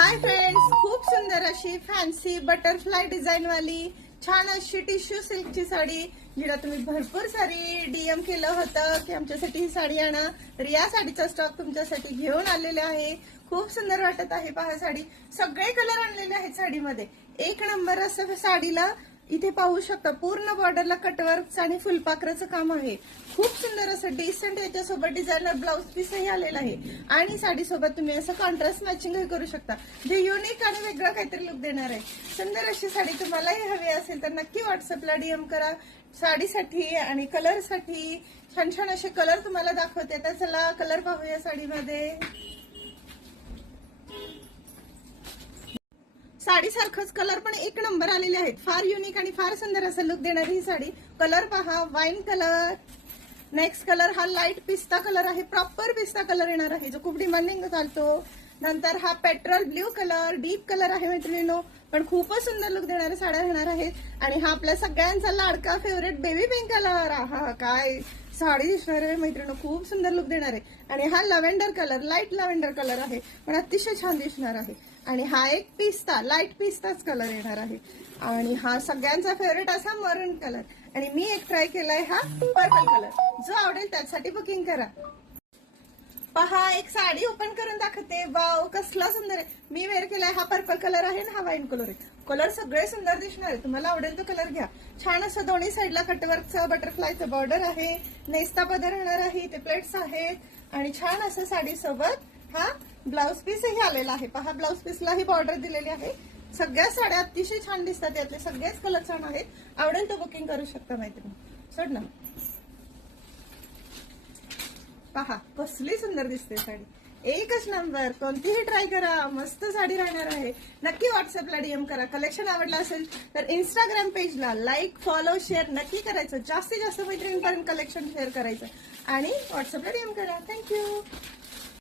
Hi friends, खूप सुंदर अशी फॅन्सी बटरफ्लाय डिझाईन वाली छान अशी टिश्यू सिल्कची साडी जिला तुम्ही भरपूर सारी डीएम केलं होतं की आमच्यासाठी ही साडी आणा, तर या साडीचा स्टॉक तुमच्यासाठी घेऊन आलेला आहे. खूप सुंदर वाटत आहे पहा साडी. सगळे कलर आणलेले आहेत साडीमध्ये. एक नंबर असं साडीला इथे पाहू शकता पूर्ण बॉर्डरला कटवर्क आणि फुलपाखराचं काम आहे. खूप सुंदर असं डिसेंट याच्यासोबत डिझायनर ब्लाउज पीसही आलेला आहे आणि साडीसोबत तुम्ही असं कॉन्ट्रास्ट मॅचिंगही करू शकता जे युनिक आणि वेगळं काहीतरी लुक देणार आहे. सुंदर अशी साडी तुम्हालाही हवी असेल तर नक्की व्हॉट्सअपला डीएम करा. साडीसाठी आणि कलरसाठी छान छान असे कलर तुम्हाला दाखवते. तर चला कलर पाहूया साडीमध्ये. साडीसारखंच कलर पण एक नंबर आलेले आहेत. फार युनिक आणि फार सुंदर असं लुक देणारी ही साडी. कलर पहा, वाईन कलर. नेक्स्ट कलर हा लाईट पिस्ता कलर आहे. प्रॉपर पिस्ता कलर येणार आहे जो खूप डिमांडिंग चालतो. नंतर हा petrol blue colour, deep colour आहे मैत्रिणींनो, पण खूपच सुंदर लुक देणाऱ्या साड्या राहणार आहेत. आणि हा आपल्या सगळ्यांचा लाडका फेवरेट बेबी पिंक कलर. हा काय साडी दिसणार आहे मैत्रिणी, खूप सुंदर लुक देणार आहे. आणि हा lavender colour, light lavender colour आहे पण अतिशय छान दिसणार आहे. आणि हा एक पिस्ता, लाईट पिस्ताच कलर येणार आहे. आणि हा सगळ्यांचा फेवरेट असा मरून कलर. आणि मी एक ट्राय केलाय हा पर्पल कलर. जो आवडेल त्यासाठी बुकिंग करा. पहा एक साडी ओपन करून दाखवते. वाव कसला सुंदर आहे. मी वेअर केलाय हा पर्पल कलर आहे आणि हा वाईन कलर आहे. कलर सगळे सुंदर दिसणार आहे. तुम्हाला आवडेल तो कलर घ्या. छान असं दोन्ही साईडला कटवर्कचं बटरफ्लायचं बॉर्डर आहे. नेस्ता पदर राहणार आहे. इथे प्लेट्स आहेत आणि छान असं साडी सोबत हा ब्लाउज पीसही आलेला आहे. पहा ब्लाउज पीसलाही बॉर्डर दिलेली आहे. सगळ्या साड्या अतिशय छान दिसतात. यातले सगळेच कलर छान आहेत. आवडेल तो बुकिंग करू शकता मैत्रिणी. सोड ना. पहा कसली सुंदर दिसते साडी. एकच नंबर. कोणतीही ट्राय करा, मस्त साडी राहणार आहे. नक्की व्हॉट्सअपला डीएम करा. कलेक्शन आवडलं असेल तर इंस्टाग्राम पेजला लाईक, फॉलो, शेअर नक्की करायचं. जास्तीत जास्त मैत्रिणींपर्यंत कलेक्शन शेअर करायचं आणि व्हॉट्सअपला डीएम करा. थँक्यू.